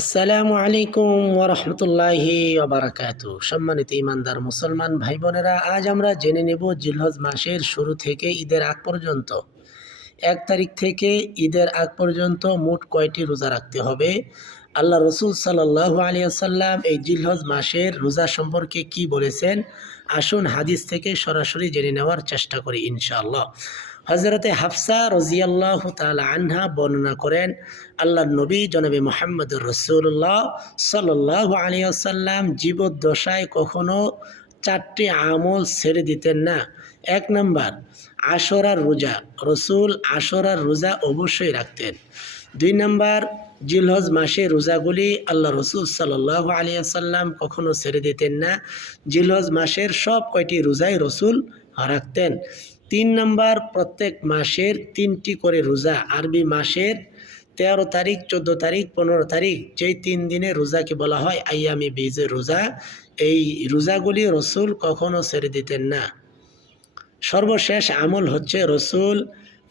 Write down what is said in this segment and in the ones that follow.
আসসালামু আলাইকুম ওরহমতুল্লাহি ওবরাকাত সম্মানিত ইমানদার মুসলমান ভাই বোনেরা আজ আমরা জেনে নেব জিলহজ মাসের শুরু থেকে ঈদের আগ পর্যন্ত। এক তারিখ থেকে ঈদের আগ পর্যন্ত মোট কয়টি রোজা রাখতে হবে? আল্লাহ রসুল সাল্লাহ আলিয়াল্লাম এই জিলহজ মাসের রোজা সম্পর্কে কি বলেছেন? আসুন হাদিস থেকে সরাসরি জেনে নেওয়ার চেষ্টা করি ইনশাআল্লাহ। হজরতে হাফসা রজিয়াল্লাহ তাল আনহা বর্ণনা করেন আল্লাহ নবী জনবী মোহাম্মদ রসুল্লাহ সাল্লাহ আলিয়াল্লাম জীবদ্দশায় কখনো চারটি আমল ছেড়ে দিতেন না। এক নম্বর, আশরার রোজা, রসুল আশরার রোজা অবশ্যই রাখতেন। দুই নম্বর, জিলহজ মাসে রোজাগুলি আল্লাহ রসুল সাল্লাহ আলিয়াল্লাম কখনও ছেড়ে দিতেন না। জিলহজ মাসের সব কয়টি রোজাই রসুল রাখতেন। তিন নম্বর, প্রত্যেক মাসের তিনটি করে রোজা, আরবি মাসের তেরো তারিখ, চোদ্দ তারিখ, পনেরো তারিখ, যেই তিন দিনে রোজাকে বলা হয় আইয়ামি বীজের রোজা। এই রোজাগুলি রসুল কখনও ছেড়ে দিতেন না। সর্বশেষ আমল হচ্ছে রসুল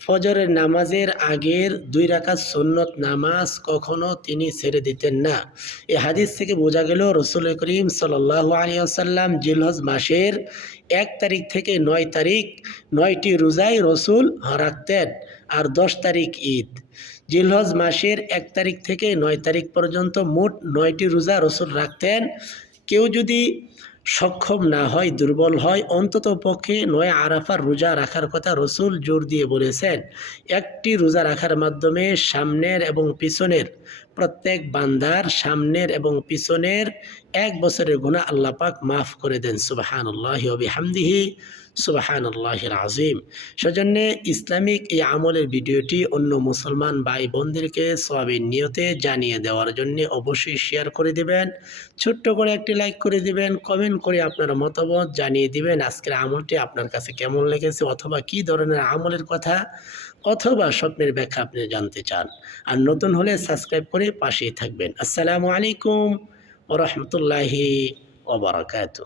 ফজরের নামাজের আগের দুই রাকাত সুন্নত নামাজ কখনো তিনি ছেড়ে দিতেন না। এ হাদিস থেকে বোঝা গেল, রসুল করিম সাল্লাহ আলিয়াল্লাম জিলহজ মাসের এক তারিখ থেকে নয় তারিখ, নয়টি রোজাই রসুল রাখতেন আর দশ তারিখ ঈদ। জিলহজ মাসের এক তারিখ থেকে নয় তারিখ পর্যন্ত মোট নয়টি রোজা রসুল রাখতেন। কেউ যদি সক্ষম না হয়, দুর্বল হয়, অন্তত পক্ষে নয় আরাফার রোজা রাখার কথা রসুল জোর দিয়ে বলেছেন। একটি রোজা রাখার মাধ্যমে সামনের এবং পিছনের প্রত্যেক বান্দার সামনের এবং পিছনের এক বছরের গুণা আল্লাহ পাক মাফ করে দেন সুবাহান আল্লাহ হামদিহি সুবাহান আল্লাহির আজিম সেজন্যে ইসলামিক এই আমলের ভিডিওটি অন্য মুসলমান ভাই বোনদেরকে সবাবের নিয়তে জানিয়ে দেওয়ার জন্য অবশ্যই শেয়ার করে দিবেন, ছোট্ট করে একটি লাইক করে দিবেন, কমেন্ট করে আপনার মতামত জানিয়ে দিবেন, আজকের আমলটি আপনার কাছে কেমন লেগেছে অথবা কি ধরনের আমলের কথা অথবা স্বপ্নের ব্যাখ্যা আপনি জানতে চান। আর নতুন হলে সাবস্ক্রাইব করে পাশেই থাকবেন। আসসালামু আলাইকুম ওরহমতুল্লাহি ওবরাকাতু